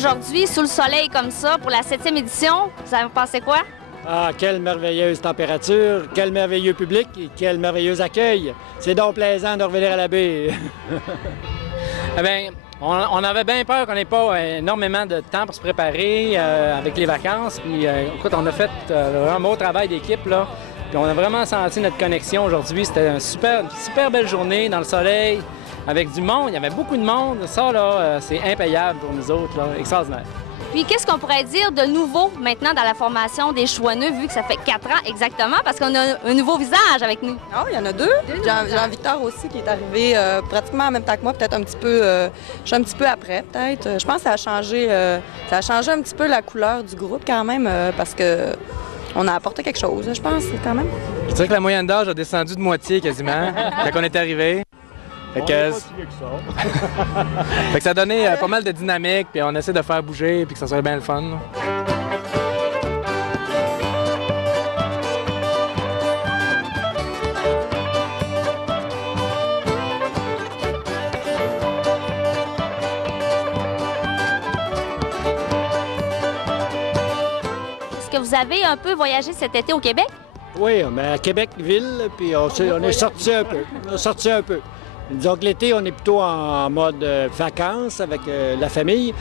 aujourd'hui, sous le soleil comme ça, pour la 7e édition. Vous avez pensé quoi? Ah, quelle merveilleuse température, quel merveilleux public et quel merveilleux accueil. C'est donc plaisant de revenir à la baie. Eh bien, on avait bien peur qu'on n'ait pas énormément de temps pour se préparer avec les vacances. Puis, écoute, on a fait vraiment un beau travail d'équipe, là. Puis on a vraiment senti notre connexion aujourd'hui. C'était une super belle journée dans le soleil, avec du monde. Il y avait beaucoup de monde. Ça, là, c'est impayable pour nous autres, là. Extraordinaire. Puis qu'est-ce qu'on pourrait dire de nouveau maintenant dans la formation des Chouanneux, vu que ça fait 4 ans exactement, parce qu'on a un nouveau visage avec nous? Ah, il y en a deux. Jean-Victor aussi qui est arrivé pratiquement en même temps que moi, peut-être un petit peu, je suis un petit peu après, peut-être. Je pense que ça a changé un petit peu la couleur du groupe quand même, parce que on a apporté quelque chose, je pense, quand même. Je dirais que la moyenne d'âge a descendu de moitié quasiment quand on est arrivé. Fait que, fait que ça a donné pas mal de dynamique, puis on essaie de faire bouger, puis que ça soit bien le fun. Là. Est-ce que vous avez un peu voyagé cet été au Québec? Oui, mais à Québec-Ville, puis on est sorti un peu. On est sorti un peu. Disons que l'été, on est plutôt en mode vacances avec la famille.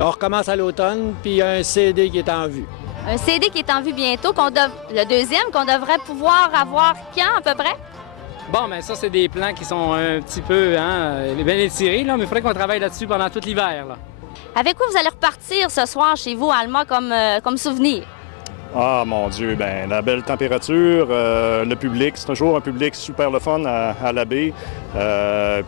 On recommence à l'automne, puis il y a un CD qui est en vue. Un CD qui est en vue bientôt, le deuxième, qu'on devrait pouvoir avoir quand à peu près? Bon, mais ça, c'est des plans qui sont un petit peu bien étirés, là, mais il faudrait qu'on travaille là-dessus pendant tout l'hiver. Là. Avec quoi vous allez repartir ce soir chez vous, à Alma, comme souvenir? Ah, mon Dieu, bien, la belle température, le public, c'est toujours un public super le fun à la baie.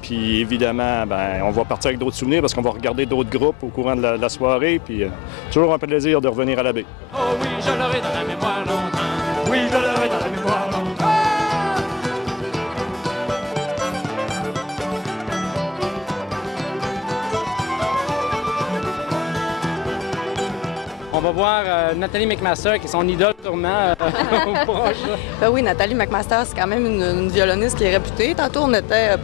Puis évidemment, bien, on va partir avec d'autres souvenirs parce qu'on va regarder d'autres groupes au courant de la soirée. Puis toujours un plaisir de revenir à la baie. Oh oui, je l'aurai dans la mémoire longtemps. Oui, je l'aurai dans la mémoire longtemps. On va voir Nathalie McMaster, qui est son idole sûrement proche. Ben oui, Nathalie McMaster, c'est quand même une violoniste qui est réputée. Tantôt, on était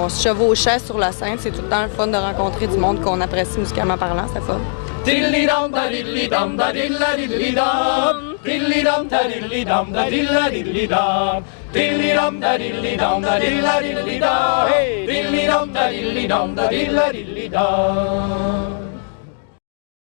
on se chevauchait sur la scène. C'est tout le temps le fun de rencontrer du monde qu'on apprécie musicalement parlant, c'est fun. Diddly-dum da diddly-dum da diddly-dum. Diddly-dum da diddly-dum da diddly-dum. Diddly-dum da diddly-dum da diddly-dum. Diddly-dum da diddly-dum da diddly-dum.